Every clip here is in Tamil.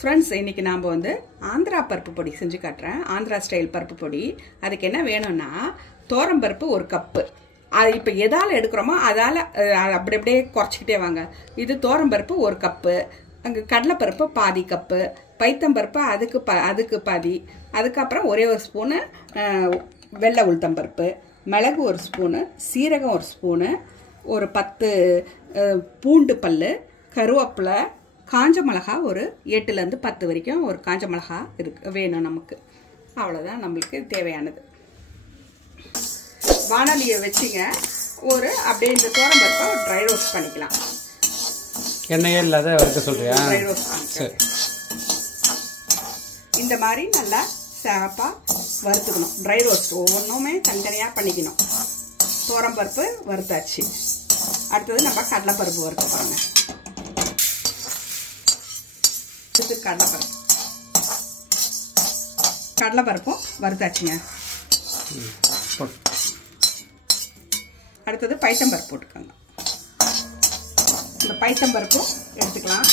ஃப்ரெண்ட்ஸ், இன்னைக்கு நாம் வந்து ஆந்திரா பருப்பு பொடி செஞ்சு காட்டுறேன். ஆந்திரா ஸ்டைல் பருப்பு பொடி. அதுக்கு என்ன வேணும்னா, தோரம்பருப்பு 1 கப்பு. அது இப்போ எதால் எடுக்கிறோமோ அதால் அப்படி அப்படியே குறைச்சிக்கிட்டே வாங்க. இது தோரம்பருப்பு 1 கப்பு, அங்கே கடலைப்பருப்பு பாதி கப்பு, பைத்தம்பருப்பு அதுக்கு பாதி, அதுக்கப்புறம் ஒரே 1 ஸ்பூனு வெள்ளை உளுத்தம்பருப்பு, மிளகு 1 ஸ்பூனு, சீரகம் 1 ஸ்பூனு, ஒரு 10 பூண்டு பல், கருவேப்பிலை, காஞ்ச மிளகா ஒரு 8லேருந்து 10 வரைக்கும் ஒரு காஞ்ச மிளகா வேணும் நமக்கு. அவ்வளோதான் நம்மளுக்கு தேவையானது. வானலியை வச்சுங்க. அப்படியே இந்த தோரம்பருப்பை ட்ரை ரோஸ்ட் பண்ணிக்கலாம். எண்ணெயே இல்லாத வறுக்க சொல்றியா? ட்ரை ரோஸ்ட் பண்ணிக்கலாம். இந்த மாதிரி நல்லா சேப்பாக வறுத்துக்கணும். ட்ரை ரோஸ்ட் ஒவ்வொன்றுமே தனித்தனியாக பண்ணிக்கணும். தோரம்பருப்பு வறுத்தாச்சு. அடுத்தது நம்ம கடலைப்பருப்பு வறுக்க போகிறோங்க. கடலைப்பருப்பும் வறுத்தாச்சுங்க. அடுத்தது பைத்தம்பருப்பு போட்டுக்கோங்க. இந்த பைத்தம்பருப்பும் எடுத்துக்கலாம்.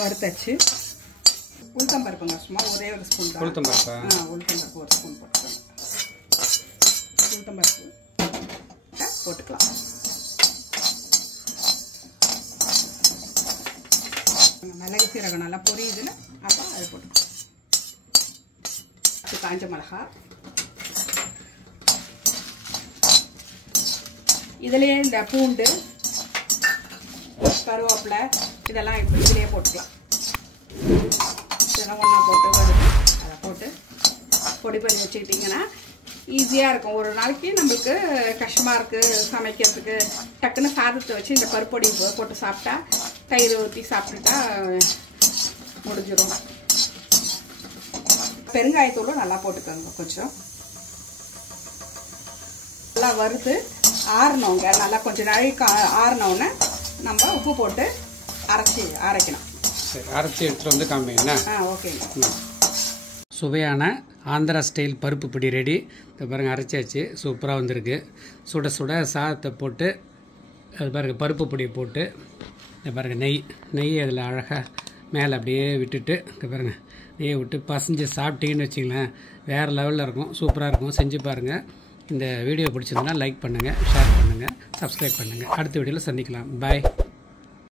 வறுத்தாச்சு. உளுத்தம்பருப்புங்க, சும்மா ஒரே 1 ஸ்பூன் தான். உளுத்தம்பருப்பு 1 ஸ்பூன் போட்டுக்கோங்க. உளுத்தம்பருப்பு போட்டுக்கலாம். மிளகு சீரகம் நல்லா பொரியுதுல, அப்போ அதை போட்டுக்கலாம். காஞ்ச மிளகா, இதுலேயே இந்த பூண்டு, கருவேப்பிலை இதெல்லாம் இதுலேயே போட்டுக்கலாம். இதெல்லாம் ஒன்றா போட்டு அதை போட்டு பொடி பண்ணி வச்சுக்கிட்டிங்கன்னா ஈஸியாக இருக்கும். ஒரு நாளைக்கு நம்மளுக்கு கஷ்டமாக இருக்குது சமைக்கிறதுக்கு, டக்குன்னு சாதத்தை வச்சு இந்த பருப்பொடி போட்டு சாப்பிட்டா, தயிர் ஊற்றி சாப்பிட்டுட்டா முடிஞ்சிடும். பெருங்காயத்தூளும் நல்லா போட்டுக்கோங்க. கொஞ்சம் நல்லா வறுத்து ஆறணுங்க. நல்லா கொஞ்சம் நாளைக்கு ஆறினோடனே நம்ம உப்பு போட்டு அரைக்கணும். சரி, அரைச்சி எடுத்துகிட்டு வந்து காமிங்கண்ணா. ஓகேங்க. சுவையான ஆந்திரா ஸ்டைல் பருப்பு பொடி ரெடி. இதை பாருங்கள், அரைச்சாச்சு. சூப்பராக வந்திருக்கு. சுட சுட சாதத்தை போட்டு அது பாருங்கள், பருப்பு பொடியை போட்டு இதை பாருங்கள், நெய் அதில் அழகாக மேலே அப்படியே விட்டுட்டு இங்கே பாருங்கள், நெய்யை விட்டு பசைஞ்சு சாப்பிட்டீங்கன்னு வச்சிங்களேன், வேறு லெவலில் இருக்கும். சூப்பராக இருக்கும். செஞ்சு பாருங்கள். இந்த வீடியோ பிடிச்சிருந்தனா லைக் பண்ணுங்கள், ஷேர் பண்ணுங்கள், சப்ஸ்கிரைப் பண்ணுங்கள். அடுத்த வீடியோவில் சந்திக்கலாம். பாய்.